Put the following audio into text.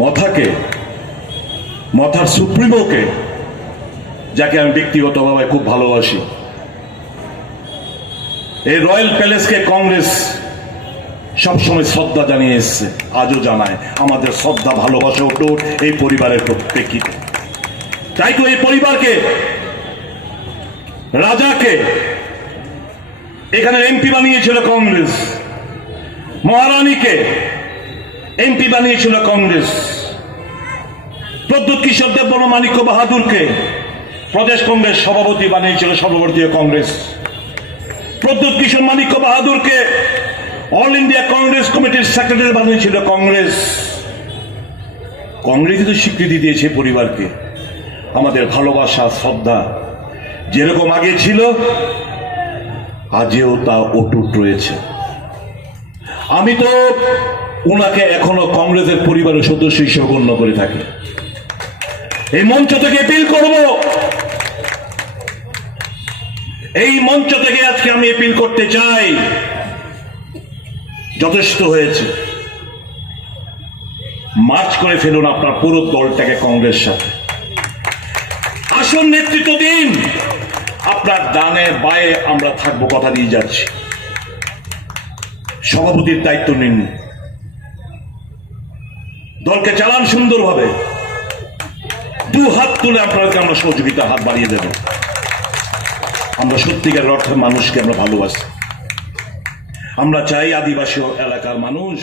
মথাকে, মথার সুপ্রিমোকে, যাকে আমি ব্যক্তিগতভাবে খুব ভালোবাসি, এই রয়্যাল প্যালেসকে কংগ্রেস সবসময় শ্রদ্ধা জানিয়ে এসছে, আজও জানায়। আমাদের শ্রদ্ধা ভালোবাসা ওঠো এই পরিবারের প্রেক্ষিতে। তাই তো এই পরিবারকে, রাজাকে এখানে এমপি বানিয়েছিল কংগ্রেস, মহারানীকে এমপি বানিয়েছিল কংগ্রেস, প্রদ্যুৎ কিশোর দেববর্মা মাণিক্য বাহাদুরকে প্রদেশ কংগ্রেস সভাপতি বানিয়েছিল সর্বভারতীয় কংগ্রেস, প্রদ্যুৎ কিশোর মাণিক্য বাহাদুরকে অল ইন্ডিয়া কংগ্রেস কমিটির সেক্রেটারি বানিয়েছিল কংগ্রেস। কংগ্রেস তো স্বীকৃতি দিয়েছে পরিবারকে। আমাদের ভালোবাসা, শ্রদ্ধা যেরকম আগে ছিল, আজও তা অটুট রয়েছে। আমি তো ওনাকে এখনো কংগ্রেসের পরিবারের সদস্য হিসেবে গণ্য করে থাকি। এই মঞ্চ থেকে অ্যাপিল করব, এই মঞ্চ থেকে আজকে আমি অ্যাপিল করতে চাই, যথেষ্ট হয়েছে। মার্চ করে ফেলুন আপনার পুরো দলটাকে কংগ্রেস সাথে, আসল নেতৃত্ব দিন। আপনার ডানে বায়ে আমরা থাকবো, কথা দিয়ে যাচ্ছি। সভাপতির দায়িত্ব নিন, দলকে চালান সুন্দরভাবে। দু হাত তুলে আপনাদেরকে আমরা সহযোগিতার হাত বাড়িয়ে দেব। আমরা সত্যিকার অর্থে মানুষকে আমরা ভালোবাসি। আমরা চাই আদিবাসী এলাকার মানুষ